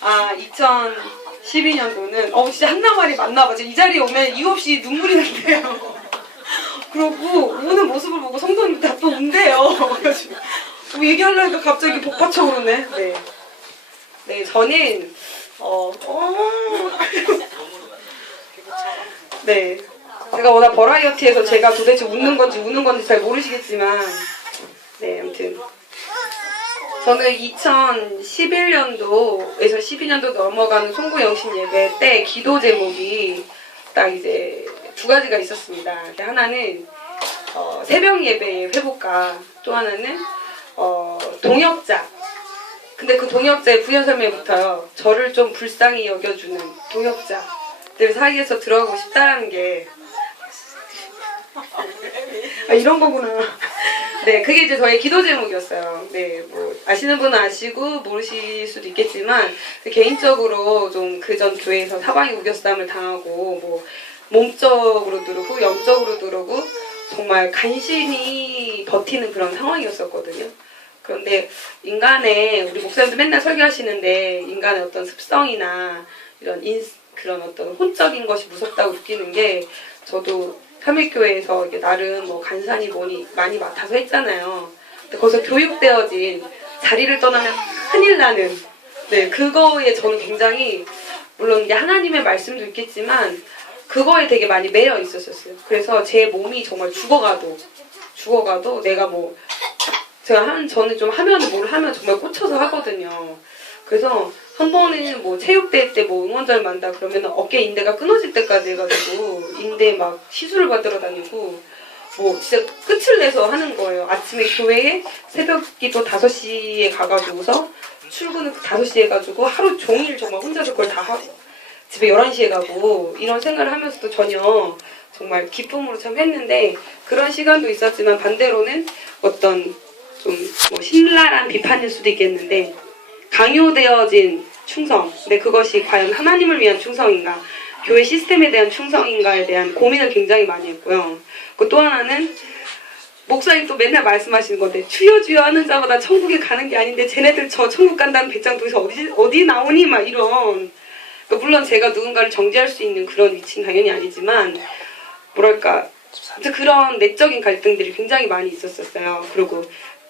아 2012년도는 어 진짜 한나말이 맞나 봐. 이 자리에 오면 이유 없이 눈물이 난대요. 그러고 오는 모습을 보고 성도님들 다또 운대요. 그래가지고 뭐 얘기하려니까 갑자기 복받쳐 오르네. 네. 네, 저는 어, 어 네. 제가 워낙 버라이어티에서 제가 도대체 웃는 건지 우는 건지 잘 모르시겠지만 네, 아무튼 저는 2011년도에서 12년도 넘어가는 송구 영신 예배 때 기도 제목이 딱 이제 두 가지가 있었습니다. 하나는 어, 새벽 예배의 회복과 또 하나는 어, 동역자. 근데 그 동역자의 부연 설명부터요. 저를 좀 불쌍히 여겨주는 동역자들 사이에서 들어가고 싶다라는 게 아, 이런 거구나. 네, 그게 이제 저의 기도 제목이었어요. 네, 뭐, 아시는 분은 아시고, 모르실 수도 있겠지만, 개인적으로 좀 그 전 교회에서 사방이 우겨싸움을 당하고, 뭐, 몸적으로 누르고, 영적으로 누르고, 정말 간신히 버티는 그런 상황이었었거든요. 그런데 인간의, 우리 목사님도 맨날 설교하시는데, 인간의 어떤 습성이나, 이런 인, 그런 어떤 혼적인 것이 무섭다고 느끼는 게, 저도 삼일교회에서 이게 나름 뭐 간산이 뭐니 많이 맡아서 했잖아요. 근데 거기서 교육되어진 자리를 떠나면 큰일 나는 네 그거에 저는 굉장히 물론 이게 하나님의 말씀도 있겠지만 그거에 되게 많이 매여 있었었어요. 그래서 제 몸이 정말 죽어가도 죽어가도 내가 뭐 제가 한 저는 좀 하면 뭘 하면 정말 꽂혀서 하거든요. 그래서 한 번은 뭐 체육대회 때 뭐 응원자를 만다 그러면 어깨 인대가 끊어질 때까지 해가지고 인대 막 시술을 받으러 다니고 뭐 진짜 끝을 내서 하는 거예요. 아침에 교회에 새벽 기도 5시에 가가지고서 출근을 5시에 해가지고 하루 종일 정말 혼자서 그걸 다 하고 집에 11시에 가고 이런 생각을 하면서도 전혀 정말 기쁨으로 참 했는데 그런 시간도 있었지만 반대로는 어떤 좀 뭐 신랄한 비판일 수도 있겠는데 강요되어진 충성. 근데 그것이 과연 하나님을 위한 충성인가, 교회 시스템에 대한 충성인가에 대한 고민을 굉장히 많이 했고요. 그또 하나는 목사님 또 맨날 말씀하시는 건데 주여 주여 하는 자마다 천국에 가는 게 아닌데 쟤네들 저 천국 간다는 배짱도에서 어디 어디 나오니 막 이런. 그러니까 물론 제가 누군가를 정죄할 수 있는 그런 위치는 당연히 아니지만 뭐랄까 그런 내적인 갈등들이 굉장히 많이 있었었어요. 그리고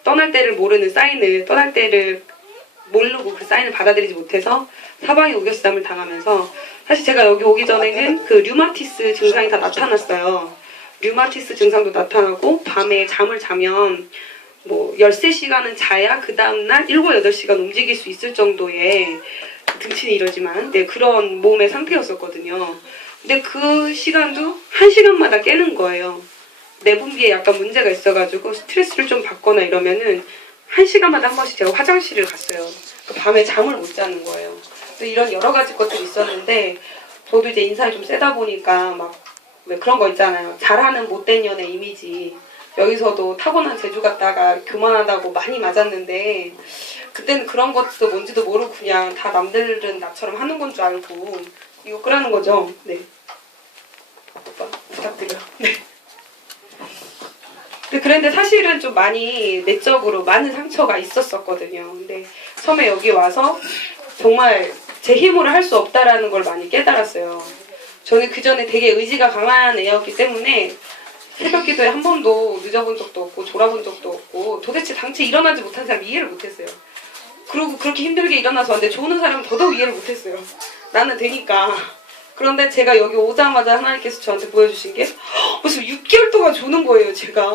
떠날 때를 모르는 사인을 떠날 때를 모르고 그 사인을 받아들이지 못해서 사방에 우겨싸움을 당하면서 사실 제가 여기 오기 전에는 그 류마티스 증상이 다 나타났어요. 류마티스 증상도 나타나고 밤에 잠을 자면 뭐 13시간은 자야 그 다음날 7, 8시간 움직일 수 있을 정도의 등신이 이러지만 네, 그런 몸의 상태였었거든요. 근데 그 시간도 한 시간마다 깨는 거예요. 내분비에 약간 문제가 있어가지고 스트레스를 좀 받거나 이러면은 한 시간마다 한 번씩 제가 화장실을 갔어요. 그 밤에 잠을 못 자는 거예요. 또 이런 여러 가지 것들이 있었는데 저도 이제 인상이 좀 세다 보니까 막 왜 그런 거 있잖아요. 잘하는 못된 년의 이미지. 여기서도 타고난 재주 같다가 교만하다고 많이 맞았는데 그때는 그런 것도 뭔지도 모르고 그냥 다 남들은 나처럼 하는 건 줄 알고 이거 끄라는 거죠. 네. 오빠 부탁드려. 네. 근데 그런데 사실은 좀 많이 내적으로 많은 상처가 있었었거든요. 근데 처음에 여기 와서 정말 제 힘으로 할 수 없다라는 걸 많이 깨달았어요. 저는 그 전에 되게 의지가 강한 애였기 때문에 새벽 기도에 한 번도 늦어본 적도 없고 졸아본 적도 없고 도대체 당최 일어나지 못한 사람 이해를 못했어요. 그리고 그렇게 힘들게 일어나서 왔는데 조는 사람은 더더욱 이해를 못했어요. 나는 되니까. 그런데 제가 여기 오자마자 하나님께서 저한테 보여주신 게 헉, 무슨 6개월 동안 조는 거예요, 제가.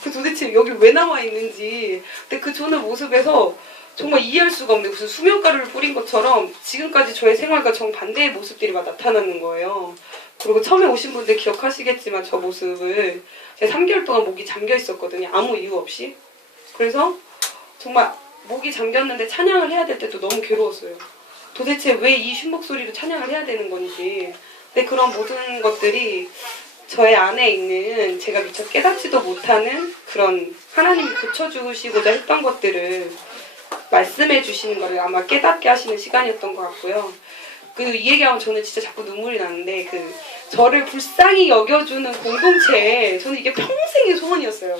그 도대체 여기 왜 나와 있는지. 근데 그 조는 모습에서 정말 이해할 수가 없는 무슨 수면가루를 뿌린 것처럼 지금까지 저의 생활과 정반대의 모습들이 막 나타나는 거예요. 그리고 처음에 오신 분들 기억하시겠지만 저 모습을 제가 3개월 동안 목이 잠겨 있었거든요. 아무 이유 없이. 그래서 정말 목이 잠겼는데 찬양을 해야 될 때도 너무 괴로웠어요. 도대체 왜 이 쉰 목소리로 찬양을 해야 되는 건지. 근데 그런 모든 것들이 저의 안에 있는 제가 미처 깨닫지도 못하는 그런 하나님이 고쳐주시고자 했던 것들을 말씀해 주시는 거를 아마 깨닫게 하시는 시간이었던 것 같고요. 그 이 얘기하면 저는 진짜 자꾸 눈물이 나는데 그 저를 불쌍히 여겨주는 공동체 저는 이게 평생의 소원이었어요.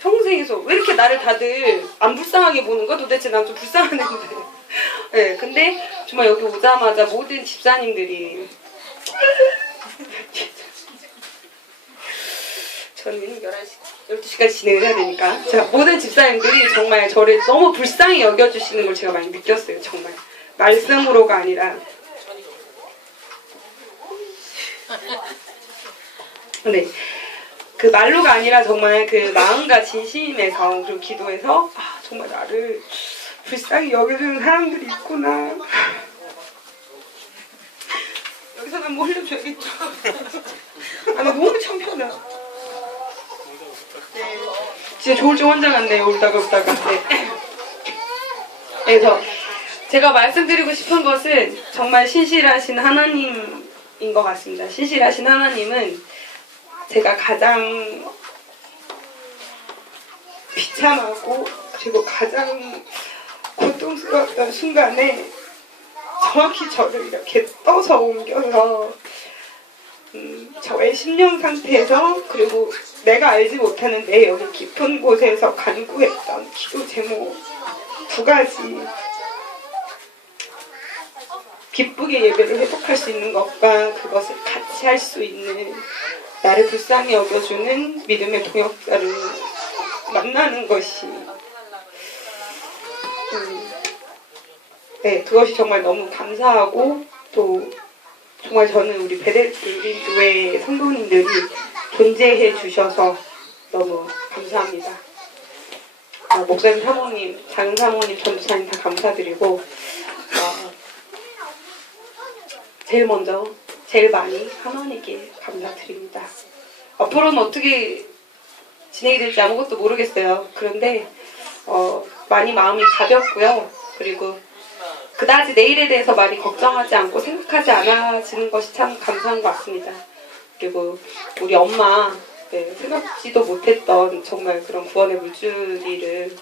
평생에서 왜 이렇게 나를 다들 안 불쌍하게 보는 거 도대체 난 좀 불쌍한 애인데. 네, 근데 정말 여기 오자마자 모든 집사님들이 저는 11시, 12시까지 진행을 해야 되니까. 제가 모든 집사님들이 정말 저를 너무 불쌍히 여겨주시는 걸 제가 많이 느꼈어요 정말. 말씀으로가 아니라. 네. 그 말로가 아니라 정말 그 마음과 진심에서 그리고 기도해서 아 정말 나를 불쌍히 여겨주는 사람들이 있구나. 여기서는 뭐 흘려줘야겠죠? 아 나 너무 창피하다. 네. 진짜 조울증 환자 같네요 울다가 울다가. 네. 그래서 제가 말씀드리고 싶은 것은 정말 신실하신 하나님인 것 같습니다. 신실하신 하나님은 제가 가장 비참하고 그리고 가장 고통스러웠던 순간에 정확히 저를 이렇게 떠서 옮겨서 음, 저의 심령 상태에서 그리고 내가 알지 못하는 내 여기 깊은 곳에서 간구했던 기도 제목 두 가지 기쁘게 예배를 회복할 수 있는 것과 그것을 같이 할 수 있는 나를 불쌍히 여겨주는 믿음의 동역자를 만나는 것이 음, 네 그것이 정말 너무 감사하고 또 정말 저는 우리 베델 우리 교회 성도님들이 존재해 주셔서 너무 감사합니다. 아, 목사님, 사모님, 작은 사모님, 전도사님 다 감사드리고 어, 제일 먼저 제일 많이 하나님께 감사드립니다. 앞으로는 어떻게 진행이 될지 아무것도 모르겠어요. 그런데 어, 많이 마음이 가볍고요. 그리고 그다지 내일에 대해서 많이 걱정하지 않고 생각하지 않아지는 것이 참 감사한 것 같습니다. 그리고 우리 엄마 네, 생각지도 못했던 정말 그런 구원의 물줄기를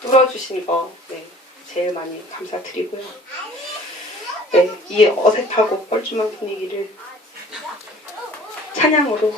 뚫어주신 거 네, 제일 많이 감사드리고요. 네, 이 어색하고 뻘쭘한 분위기를 찬양으로